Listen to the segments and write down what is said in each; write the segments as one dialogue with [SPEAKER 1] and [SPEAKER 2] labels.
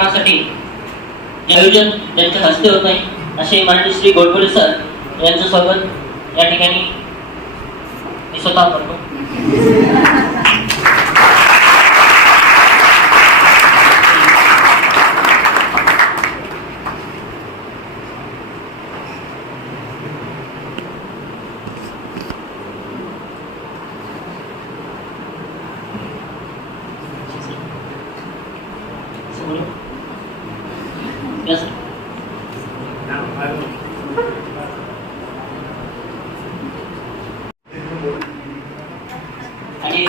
[SPEAKER 1] कार्यक्रमासाठी जे आयोजन ज्यांच्या हस्ते होत आहे असे माननीय श्री गोडबोले सर यांचं स्वागत या ठिकाणी मी स्वतः करतो. Yes. आणि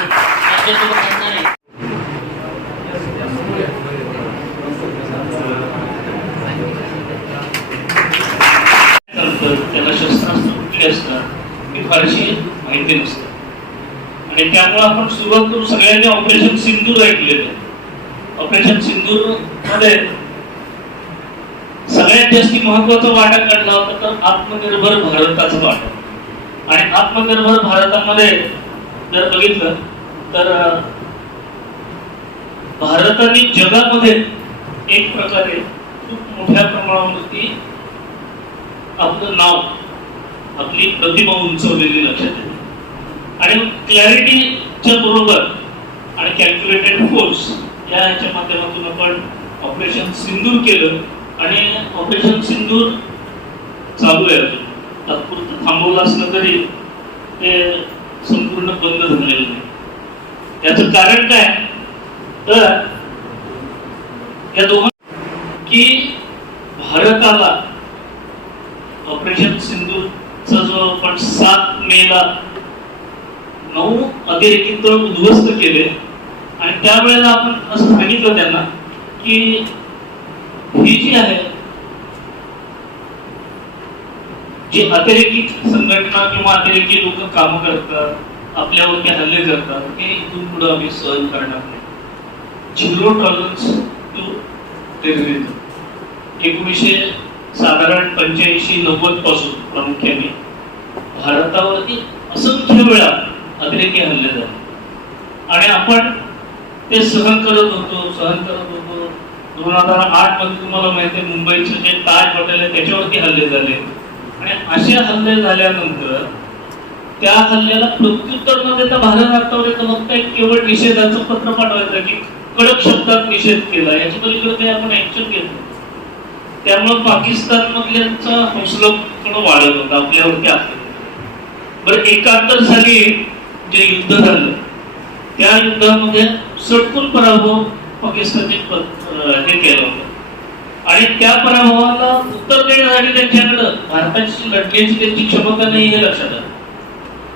[SPEAKER 2] त्याला शस्त्रास्त्र कुठली असतात ही फारशी माहिती नसतं. आणि त्यामुळे आपण सुरुवात करून सगळ्यांनी ऑपरेशन सिंदूर ऐकलेलं ऑपरेशन सिंदूरमध्ये सगळ्यात जास्त महत्त्वाचा वाटा काढला होता तर आत्मनिर्भर भारताचं वाटा आणि आत्मनिर्भर भारतामध्ये जर बघितलं तर भारताने जगामध्ये एक प्रकारे खूप मोठ्या प्रमाणावरती आपलं नाव आपली प्रतिमा उंचवलेली लक्षात येते. आणि क्लॅरिटीच्या बरोबर आणि कॅल्क्युलेटेड फोर्स या याच्या माध्यमातून आपण ऑपरेशन सिंदूर केलं. आणि ऑपरेशन सिंदूर चालू आहे तात्पुरतं थांबवलं असलं तरी ते संपूर्ण बंद झालेलं नाही. याचं कारण काय? तर या दोघां की भारताला ऑपरेशन सिंधूचा जो आपण सात मेला नऊ अतिरेकी तळ उद्ध्वस्त केले. आणि त्यावेळेला आपण असं सांगितलं त्यांना की ही जी आहे. जी अतिरेकी संघटना किंवा अतिरेकी लोक काम करतात आपल्यावरती हल्ले करतात हे इथून पुढे आम्ही सहन करणार नाही. झिरो टॉलरन्स टू टेररिझम एकोणीसशे साधारण पंच्याऐंशी नव्वदपासून प्रामुख्याने भारतावरती असंख्य वेळा अतिरेकी हल्ले झाले. आणि आपण ते सहन करत होतो सहन करत होतो. दोन हजार आठमध्ये तुम्हाला माहिती आहे मुंबईचं जे ताज हॉटेल आहे त्याच्यावरती हल्ले झाले. आणि असे हल्ले झाल्यानंतर त्या हल्ल्याला प्रत्युत्तर न देता भारत आतापर्यंत फक्त एक केवळ निषेधाचं पत्र पाठवायचं की कडक शब्दात निषेध केला. याच्या पलीकडे काही आपण ऍक्शन घेतलं त्यामुळे पाकिस्तान मधल्यांचा हौसला थोडं वाढत होता आपल्यावरती आहे बरं एकाहत्तर साली जे युद्ध झालं. त्या युद्धामध्ये सटकून पराभव पाकिस्तानने हे केलं होतं. आणि त्या पराभवाला उत्तर देण्यासाठी त्यांच्याकडं भारताची लढण्याची त्यांची क्षमता नाही हे लक्षात आलं.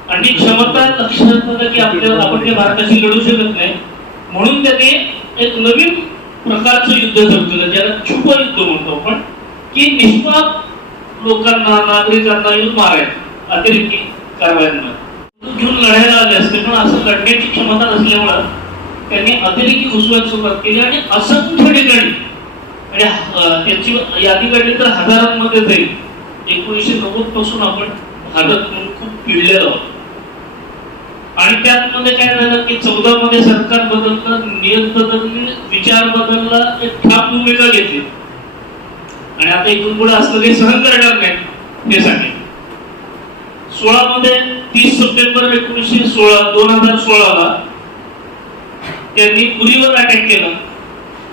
[SPEAKER 2] आणि क्षमता लक्षात आलं की आपल्याला आपण काही भारताशी लढू शकत नाही. म्हणून त्यांनी एक नवीन प्रकारचं युद्ध ठरवलं ज्याला छुप युद्ध म्हणतो आपण की निष्पाप लोकांना नागरिकांना येऊन मारायचं अतिरिक्त कारवायांना घेऊन लढायला आले असते पण असं लढण्याची क्षमता नसल्यामुळं त्यांनी अतिरेकी घुसवायला सुरुवात केली आणि असंख्य ठिकाणी आणि त्यांची यादी काढली तर हजारांमध्ये जाईल. एकोणीसशे नव्वदपासून आपण भारत म्हणून खूप पिळलेलो आहोत. आणि त्यामध्ये काय झालं की चौदा मध्ये सरकार बदललं नियत बदलले विचार बदलला एक ठाप भूमिका घेतली. आणि आता इथून पुढे असलं काही सहन करणार नाही हे सांगेल सोळा मध्ये तीस सप्टेंबर एकोणीसशे सोळा दोन हजार सोळाला त्यांनी पुरीवर अटॅक केला.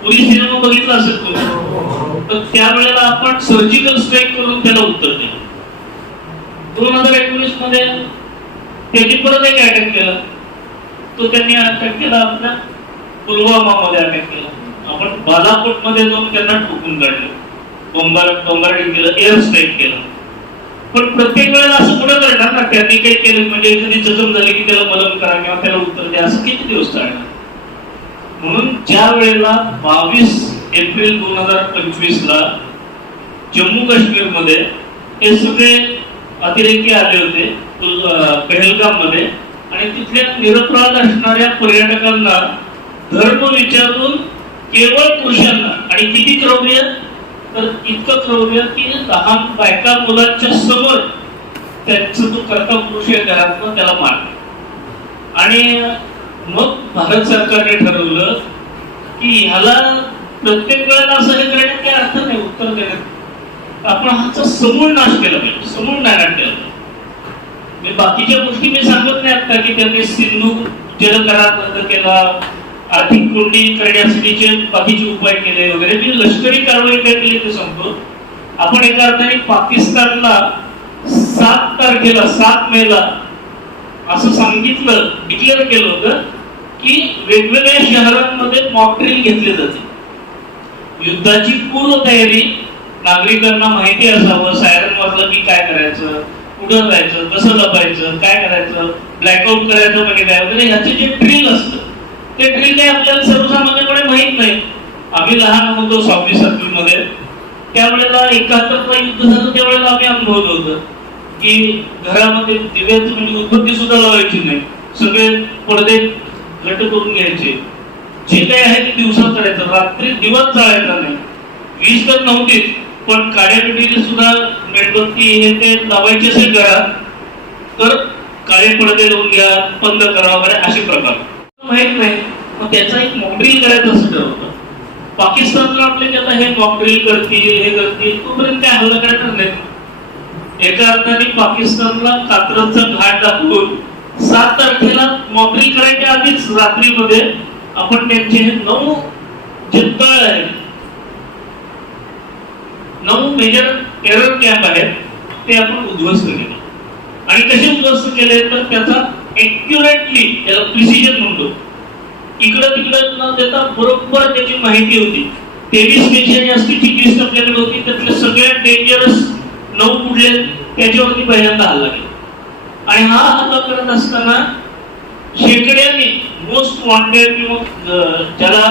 [SPEAKER 2] पुरी सिनेमा बघितला असेल तुम्ही. तर त्यावेळेला आपण सर्जिकल स्ट्राईक करून त्याला उत्तर दिलं. दोन हजार एकोणीसमध्ये त्यांनी परत एक अटॅक केला. तो त्यांनी अटॅक केला आपल्या पुलवामा मध्ये अटॅक केला. आपण बालाकोटमध्ये जाऊन त्यांना ठोकून काढलं. बॉम्बार बॉम्बार्डिंग केलं एअर स्ट्राईक केलं. पण प्रत्येक वेळेला असं कुठं करणार ना त्यांनी काही केलं म्हणजे एखादी जखम झाली की त्याला मलम करा किंवा त्याला उत्तर द्या असं किती दिवस चालणार? म्हणून ज्या वेळेला बावीस एप्रिल दोन हजार पंचवीस ला जम्मू काश्मीरमध्ये हे सगळे अतिरेकी आले होते पहलगाममध्ये आणि तिथल्या निरपराध असणाऱ्या पर्यटकांना धर्म विचारून केवळ पुरुषांना आणि किती क्रौर्य तर इतकं क्रौर्य की लहान बायका मुलांच्या समोर त्यांचं जो कर्ता पुरुष आहे घरातनं त्याला मारले. आणि मग भारत सरकारने ठरवलं की ह्याला प्रत्येक वेळेला असं हे करण्यात काही अर्थ नाही उत्तर देण्यात आपण हाचा समूळ नाश केला पाहिजे समूळ नारायण केला पाहिजे. बाकीच्या गोष्टी मी सांगत नाही आता की त्यांनी सिंधू जल करार रद्द केला आर्थिक कोंडी करण्यासाठीचे बाकीचे उपाय केले वगैरे मी लष्करी कारवाई काय केली ते सांगतो. आपण एका अर्थाने पाकिस्तानला सात तारखेला सात मेला असं सांगितलं डिक्लेअर केलं होतं. की वेगवेगळ्या शहरांमध्ये मॉकड्रिल घेतले जाते. युद्धाची पूर्व तयारी नागरिकांना माहिती असावं सायरन वाजलं की काय करायचं कुठं जायचं कसं लपायचं काय करायचं ब्लॅकआउट करायचं म्हणजे काय वगैरे ह्याचे जे ड्रिल असतं ते ड्रिल काही आपल्याला सर्वसामान्यपणे माहीत नाही. आम्ही लहान होतो सहावी सातवी मध्ये त्यावेळेला एकाहत्तर युद्ध झालं त्यावेळेला आम्ही अनुभवलं होतं की घरामध्ये दिव्याची म्हणजे उत्पत्ती सुद्धा लावायची नाही. सगळे पडदे घट करून घ्यायचे. जे काही आहे ते दिवसात करायचं. रात्री दिवस जाळायचा नाही. वीज तर नव्हतीच पण काड्यापिटीने सुद्धा मेणबत्ती हे ते लावायचे असेल घरात तर काळे पडदे लावून घ्या बंद करा वगैरे असे प्रकार. माहीत नाही. मग त्याचा एक मॉकड्रिल करायचं असं ठरवलं. पाकिस्तानला आपले की आता हे मॉकड्रिल करतील हे करतील तोपर्यंत काय हल्ला करायचं नाही. एका अर्थाने पाकिस्तानला कात्रचा घाट दाखवून सात तारखेला नोकरी करायच्या आधीच रात्रीमध्ये आपण त्यांचे हे नऊ जे तळ आहेत नऊ मेजर एरर कॅम्प आहेत ते आपण उद्ध्वस्त केले. आणि कसे उद्ध्वस्त केले? तर त्याचा एक्युरेटली त्याला प्रिसिजन म्हणतो. इकडं तिकडं न देता बरोबर त्याची माहिती होती. तेवीसपेक्षा जास्तीची लिस्ट आपल्याकडे होती त्यातले सगळ्यात डेंजरस नऊ पुढले त्याच्यावरती पहिल्यांदा हल्ला केला आणि हा हल्ला करत असताना शेकड्याने मोस्ट वॉन्टेड किंवा ज्याला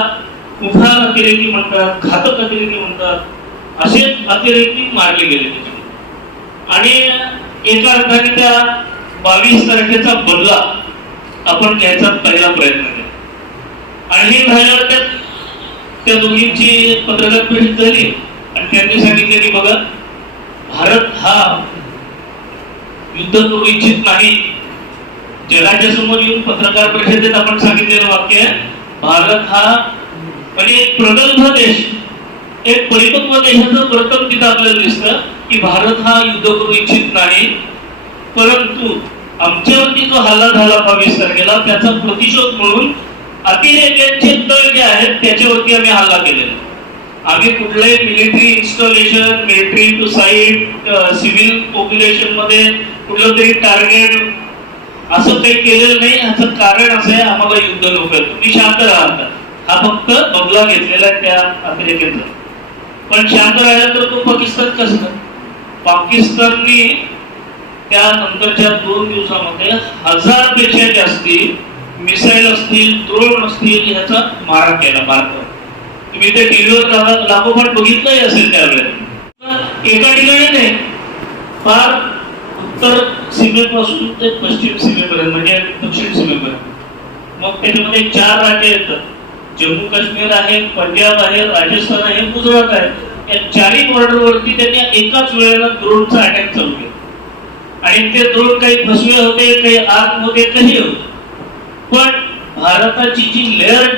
[SPEAKER 2] कुठार अतिरेकी म्हणतात घातक अतिरेकी म्हणतात असे अतिरेकी मारले गेले त्याच्यामध्ये आणि एका अर्थाने त्या बावीस तारखेचा बदला आपण घ्यायचा पहिला प्रयत्न केला. आणि हे झाल्यावर त्या त्या दोघींची पत्रकार परिषद झाली. आणि त्यांनी सांगितले की बघा भारत हा युद्ध करू इच्छित नाही. जगाच्या समोर येऊन पत्रकार परिषदेत आपण सांगितलेलं वाक्य भारत हा म्हणजे एक प्रगल्भ देश. एक परिपक्व देशाचं प्रथम तिथं आपल्याला दिसतं की भारत हा युद्ध करू इच्छित नाही. परंतु आमच्यावरती जो हल्ला झाला बावीस तारखेला त्याचा प्रतिशोध म्हणून अतिरेक्यांचे तळ जे आहेत त्याच्यावरती आम्ही हल्ला केलेला आम्ही कुठलंही military installation military to site civil पॉप्युलेशनमध्ये कुठलं तरी टार्गेट असं काही केलेलं नाही. ह्याचं कारण असं आहे आम्हाला युद्ध लोक. तुम्ही शांत राहा हा फक्त बंगला घेतलेला आहे त्या अमेरिकेचा. पण शांत राहिला तर तो पाकिस्तान कसं पाकिस्ताननी त्यानंतरच्या दोन दिवसामध्ये हजारपेक्षा जास्ती मिसाईल असतील द्रोण असतील ह्याचा मारा केला भारतावर तुम्ही ते टीव्हीवर लागोपाठ बघितलंही असेल त्यावेळेस. एका ठिकाणी नाही फार उत्तर सीमेपासून ते पश्चिम सीमेपर्यंत म्हणजे दक्षिण सीमेपर्यंत. मग त्याच्यामध्ये चार राज्य येतात. जम्मू काश्मीर आहे पंजाब आहे राजस्थान आहे गुजरात आहे. या चारही बॉर्डरवरती त्यांनी एकाच वेळेला ड्रोनचा अटॅक चालू केला. आणि ते ड्रोन काही फसवे होते काही आत होते काही होते. पण भारताची जी लेअर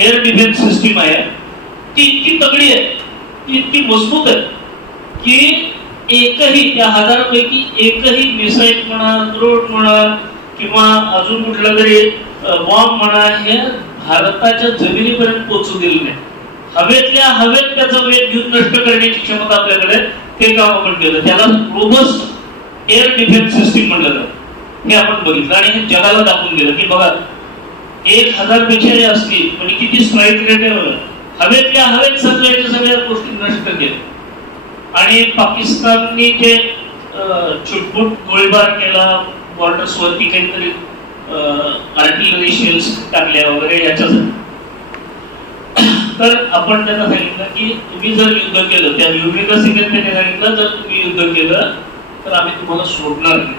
[SPEAKER 2] एअर डिफेन्स सिस्टीम आहे. ती इतकी तगडी आहे ती इतकी मजबूत आहे की एकही त्या हजारापैकी एकही मिसाईल म्हणा ड्रोन म्हणा किंवा अजून कुठला तरी बॉम्ब म्हणा हे भारताच्या जमिनीपर्यंत पोहोचू दिले नाही. हवेतल्या हवेत त्याचा वेग घेऊन नष्ट करण्याची क्षमता आपल्याकडे ते काम आपण केलं. त्याला रोबस्ट एअर डिफेन्स सिस्टीम म्हणलं जातं. हे आपण बघितलं आणि हे जगाला दाखवून दिलं की बघा एक हजारपेक्षा असतील म्हणजे किती स्ट्राईक रेटेवर हवेतल्या हवेत सगळ्याच्या सगळ्या गोष्टी नष्ट केल्या. आणि पाकिस्ताननी जे छुटपुट गोळीबार केला बॉर्डर्स वरती काहीतरी आर्टिलरी शेल्स टाकल्या वगैरे याच्यासाठी. तर आपण त्यांना सांगितलं की तुम्ही जर युद्ध केलं त्या युविका सिंगल सांगितलं जर तुम्ही युद्ध केलं तर आम्ही तुम्हाला सोडणार नाही.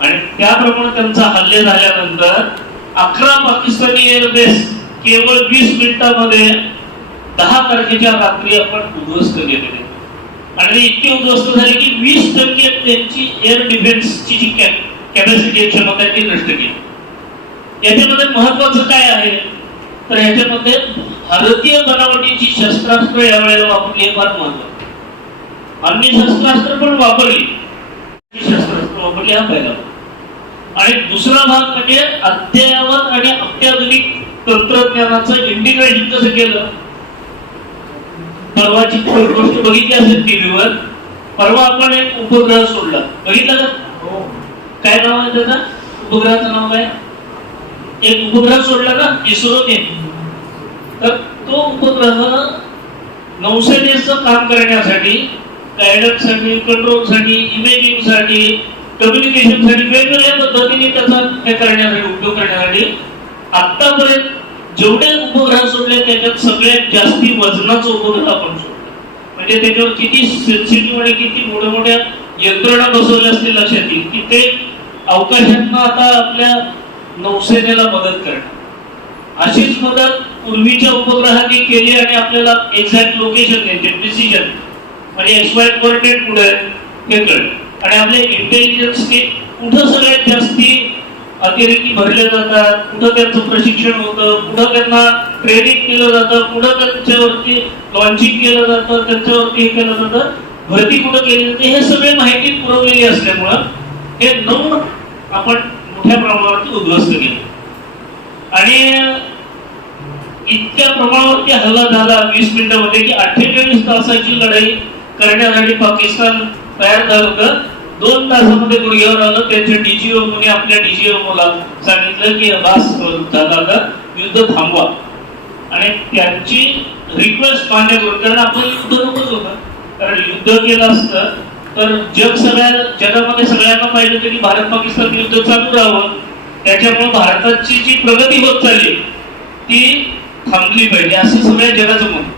[SPEAKER 2] आणि त्याप्रमाणे त्यांचा हल्ले झाल्यानंतर अकरा पाकिस्तानी एअरबेस केवळ वीस मिनिटामध्ये दहा तारखेच्या रात्री आपण उद्ध्वस्त केलेले आणि इतकी उद्ध्वस्त झाली की वीस टक्के त्यांची एअर डिफेन्सची जी कॅपॅसिटी क्षमता आहे ती नष्ट केली. याच्यामध्ये महत्वाचं काय आहे? तर याच्यामध्ये भारतीय बनावटीची शस्त्रास्त्र यावेळेला वापरली हे फार महत्त्व अन्य शस्त्रास्त्र पण वापरली. शस्त्रास्त्र वापरली हा पहिला आणि दुसरा भाग म्हणजे अद्ययावत आणि अत्याधुनिक तंत्रज्ञानाचं इंटिग्रेशन कसं केलं? परवाची गोष्ट बघितली असेल टीव्हीवर. परवा आपण एक उपग्रह सोडला. बघितलं का? काय नाव आहे त्याचं? उपग्रहाचं नाव काय? एक उपग्रह सोडला ना इस्रोने. तर तो उपग्रह नौसेनेचं काम करण्यासाठी गायडन्ससाठी कंट्रोल कम्युनिकेशनसाठी वेगवेगळ्या पद्धतीने त्याचा हे करण्यासाठी उपयोग करण्यासाठी आतापर्यंत जेवढे उपग्रह सोडले त्याच्यात सगळ्यात जास्ती वजनाचा उपग्रह आपण सोडलं. म्हणजे त्याच्यावर किती सिटी आणि किती मोठ्या मोठ्या यंत्रणा बसवल्या असतील लक्षात येईल की ते अवकाशातनं आता आपल्या नौसेनेला मदत करणार. अशीच मदत पूर्वीच्या उपग्रहांनी केली आणि आपल्याला एक्झॅक्ट लोकेशन देते डिसिजन म्हणजे एक्स वाय कोऑर्डिनेट कुठे हे कळलं. आणि आपले इंटेलिजन्सने कुठं सगळ्यात जास्ती अतिरेकी भरले जातात? कुठं त्यांचं प्रशिक्षण होतं? कुठं त्यांना ट्रेनिंग केलं जातं? कुठं त्यांच्यावरती लॉन्चिंग केलं जातं? त्यांच्यावरती हे केलं जातं? भरती कुठं केली जाते? हे सगळे माहिती पुरवलेली असल्यामुळं हे नऊ आपण मोठ्या प्रमाणावरती उद्ध्वस्त केले. आणि इतक्या प्रमाणावरती हल्ला झाला वीस मिनिटामध्ये की अठ्ठेचाळीस तासाची लढाई करण्यासाठी पाकिस्तान तयार झालं होतं. दोन तासामध्ये गुडघ्यावर आलं त्यांच्या डीजीओ मुने आपल्या डीजीओ ला सांगितलं की बास झाला आता युद्ध थांबवा. आणि त्यांची रिक्वेस्ट मान्य करून कारण आपलं युद्ध नकोच होतं. कारण युद्ध केलं असतं तर जग सगळ्या जगामध्ये सगळ्यांना पाहिजे तरी भारत पाकिस्तान युद्ध चालू राहावं. त्याच्यामुळे भारताची जी प्रगती होत चालली ती थांबली पाहिजे असं सगळ्या जगाचं मत